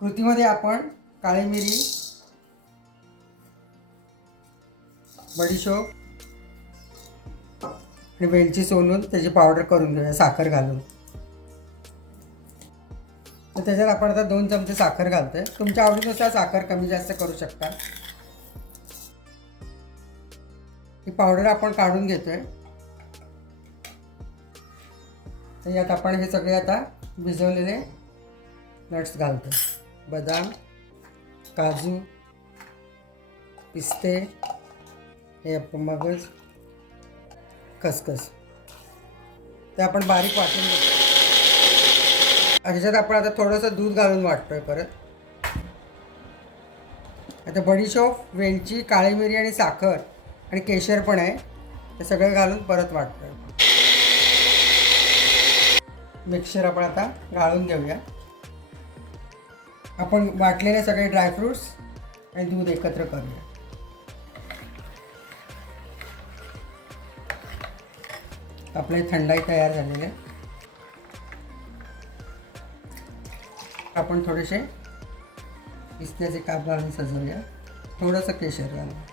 कृतीमध्ये आपण काळी मिरी, बडीशोप आणि वेलची सोलून त्याची पावडर करून घेऊया साखर घालून. तर त्याच्यात आपण आता 2 चमचे साखर घालतोय. तुमच्या आवडीनुसार साखर कमी जास्त करू शकता. ही पावडर आपण काढून घेतोय. तर यात आपण हे सगळे आता भिजवलेले नट्स घालतोय. बदाम, काजू, पिस्ते, हे मगज, खसखस ते आपण बारीक वाटून घेतो. ह्याच्यात आपण आता थोडंसं दूध घालून वाटतोय परत. आता बडीशोप, वेलची, काळी मिरी आणि साखर आणि केशर पण आहे, हे सगळं घालून परत वाटतोय. मिक्सचर आपण आता गाळून घेऊया. आपण वाटलेले सगळे ड्रायफ्रूट्स आणि दूध एकत्र करूया. आपले थंडाई तयार झालेले. आपण थोडेसे पिस्त्याचे काप घालून सजवूया. थोडंसं केशर घालूया.